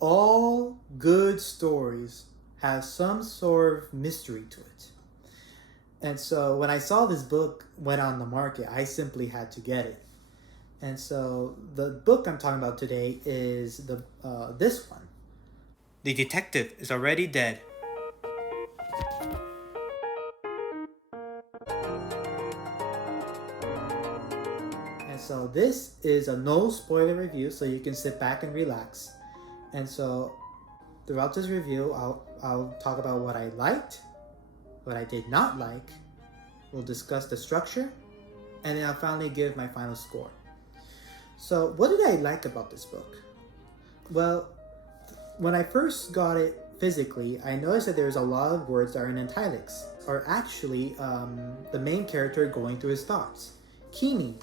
All good stories have some sort of mystery to it. And so when I saw this book went on the market, I simply had to get it. And so the book I'm talking about today is this one. The detective is already dead. And so this is a no spoiler review, so you can sit back and relax. And so throughout this review, I'll talk about what I liked, what I did not like. We'll discuss the structure, and then I'll finally give my final score. So what did I like about this book? Well, when I first got it physically, I noticed that there's a lot of words that are in italics, or actually the main character going through his thoughts. Kimi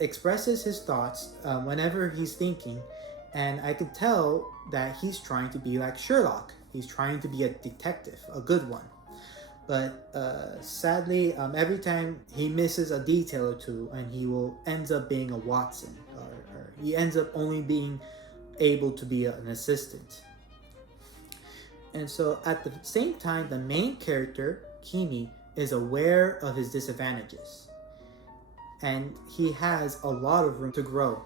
expresses his thoughts whenever he's thinking, and I could tell that he's trying to be like Sherlock. He's trying to be a detective, a good one. But sadly, every time he misses a detail or two, and he ends up being a Watson, or he ends up only being able to be an assistant. And so at the same time, the main character, Kimi, is aware of his disadvantages. And he has a lot of room to grow.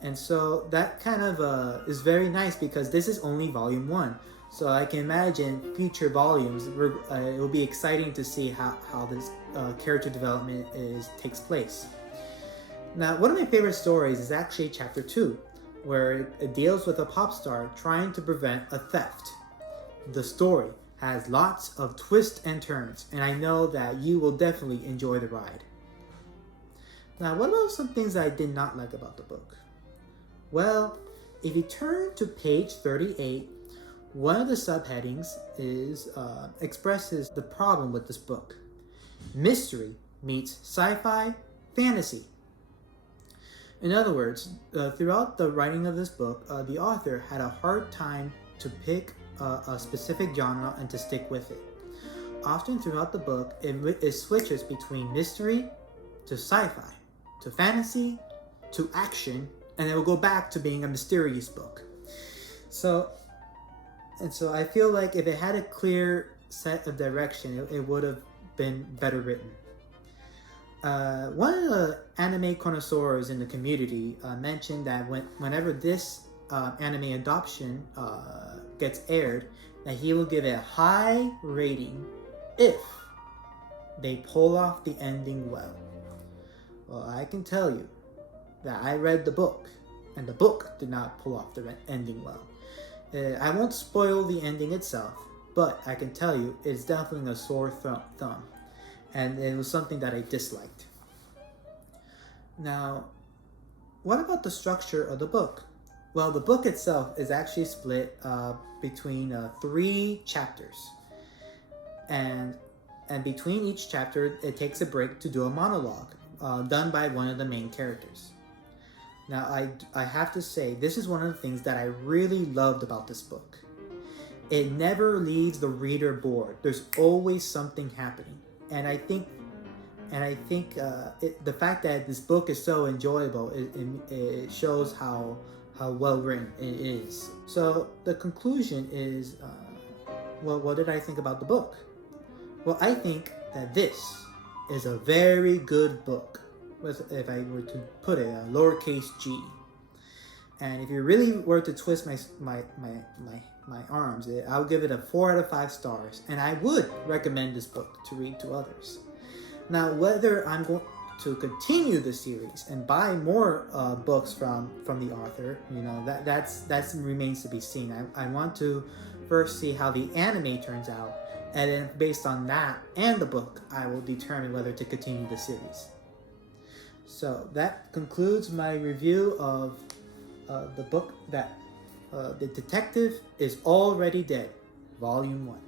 And so that kind of is very nice, because this is only volume 1. So I can imagine future volumes, it will be exciting to see how this character development takes place. Now, one of my favorite stories is actually chapter 2, where it deals with a pop star trying to prevent a theft. The story has lots of twists and turns, and I know that you will definitely enjoy the ride. Now, what about some things that I did not like about the book? Well, if you turn to page 38, one of the subheadings expresses the problem with this book. Mystery meets sci-fi fantasy. In other words, throughout the writing of this book, the author had a hard time to pick a specific genre and to stick with it. Often throughout the book, it switches between mystery to sci-fi, to fantasy, to action, and it will go back to being a mysterious book. So I feel like if it had a clear set of direction, it would have been better written. One of the anime connoisseurs in the community mentioned that whenever this anime adoption gets aired, that he will give it a high rating if they pull off the ending well. Well, I can tell you that I read the book, and the book did not pull off the ending well. I won't spoil the ending itself, but I can tell you it's definitely a sore thumb, and it was something that I disliked. Now, what about the structure of the book? Well, the book itself is actually split between 3 chapters, and between each chapter it takes a break to do a monologue done by one of the main characters. Now, I have to say, this is one of the things that I really loved about this book. It never leaves the reader bored. There's always something happening, and I think the fact that this book is so enjoyable, it shows how well written it is. So the conclusion is, well, what did I think about the book? Well, I think that this is a very good book. If I were to put it, a lowercase g. And if you really were to twist my arms, I'll give it a 4 out of 5 stars. And I would recommend this book to read to others. Now, whether I'm going to continue the series and buy more books from the author, that remains to be seen. I want to first see how the anime turns out, and then based on that and the book, I will determine whether to continue the series. So that concludes my review of the book that The Detective is Already Dead, Volume 1.